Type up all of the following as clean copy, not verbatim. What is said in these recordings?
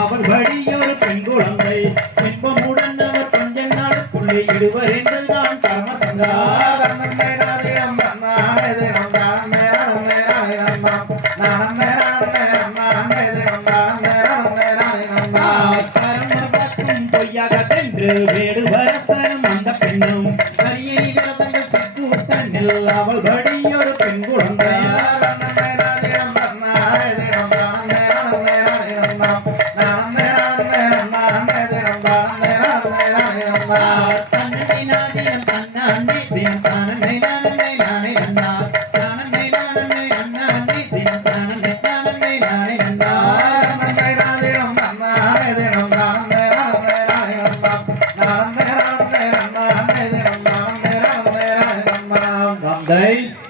அவள் வழியொரு பெண் குழந்தை இன்பமுடன் அவர் கொஞ்ச நாளுக்குள்ளே இருவர் என்றுதான் கர்மசங்கா பொய்யாக தென்று வேடுவரசனும் அந்த பெண்ணும் கரியை விரதங்கள் சிக்கு தன்னில் அவள் வழியொரு பெண் குழந்தை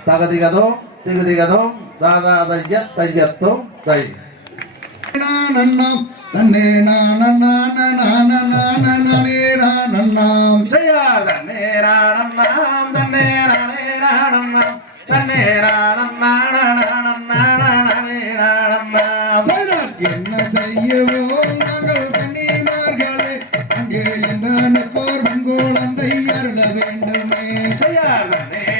Tagadigadom, tigadigadom, daga dayat dayatom day. Nanam, tane nanam nanam nanam nanam nanam. Jaya tane nanam nanam tane nanam tane nanam nanam nanam. Sayat yenna sayyevo nagal sani margale ange yenna kor bangol andai arla vendume. Jaya tane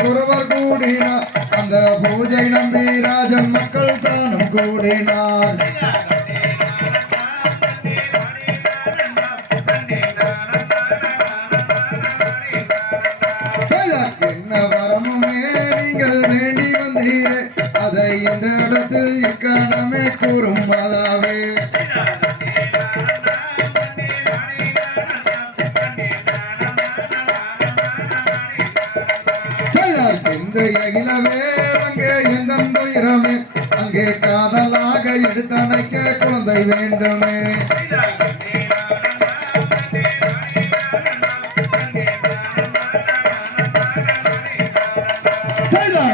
குறவர் கூடினா அந்த பூஜை நம்பி ராஜன் மக்கள் தானும் கூடினார் என்ன வரமுமே நீங்கள் வேண்டி வந்தீரே அதை இந்த இடத்தில் இக்கணமே கூறும் அதாவே அங்கே காதலாக எடுத்தணைக்க குழந்தை வேண்டுமே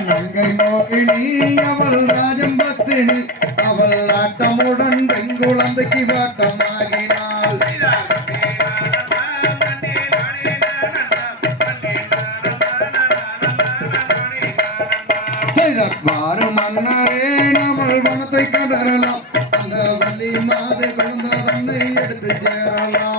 நங்கை மோகினி அவள் ராஜம் பத்தினி அவள் ஆட்டமுடன் பெண் குழந்தைக்கு வாட்டமாகினாள் வாரு மன்னரே நம்மள் வனத்தை கடரலாம் அந்த வள்ளி மாதை குழந்தை தன்னை எடுத்து சேரலாம்